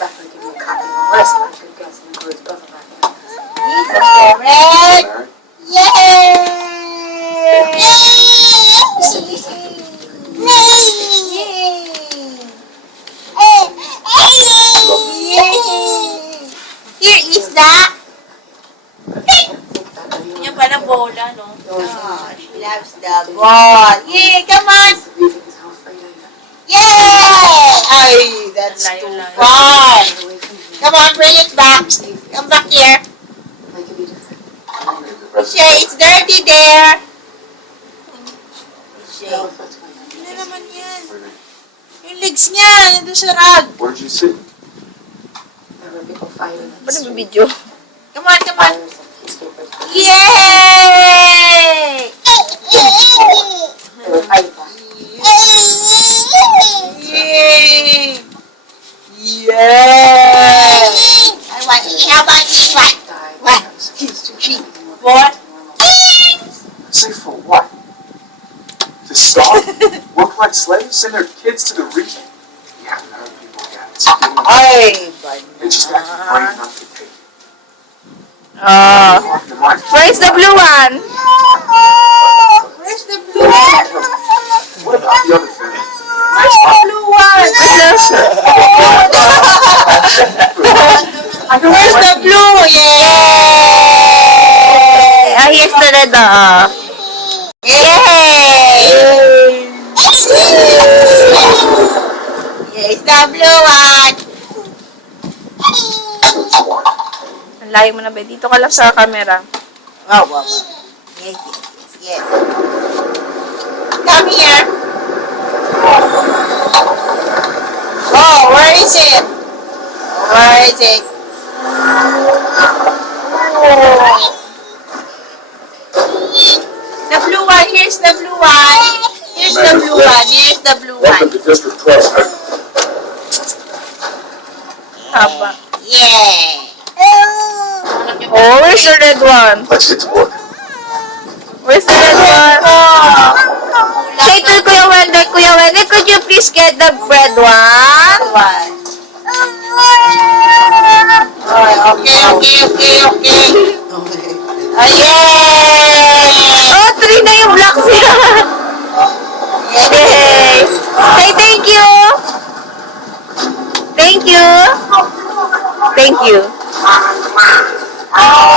definitely give me a copy of the list, but a good guess includes both of our families. He's correct. Yay! Here is the... Yung pala bola, no? Oh, she loves the ball. Yay, come on. Yay! Ay, that's too far. Come on, bring it back. Come back here. Shay, it's dirty there. Shay. Ano naman yan? Yung legs niya, nandun sa rug. Where'd you sit? Ba't nag-video? Come on, come on. Yay! Yay! Yay! I want to how about this one? What? What? Say for what? To starve? Work like slaves? Send their kids to the region? You haven't heard people yet. It's doing it. Ay, They just have to be brave enough to take it. Where's the blue one? Where's the blue one? What about the other family? Where's the blue one? Where's the blue? Yay! Here's the red. Yay! Here's the blue one. Ang layo mo na ba? Dito ka lang sa camera. Oh, wow, wow. Yes, yes, yes, yes. Come here. Oh, where is it? Where is it? Oh. The blue one. Here's the blue one. Here's the blue one. Here's the blue one. Welcome to District 12. Haba. Yeah. Oh, where's the red one? Let's get to work. Where's the red one? Say to Kuya Wendell, could you please get the red one? One. Okay. Oh, yay! Oh, 3 na yung blocks niya. Yay! Say thank you! Thank you! Thank you.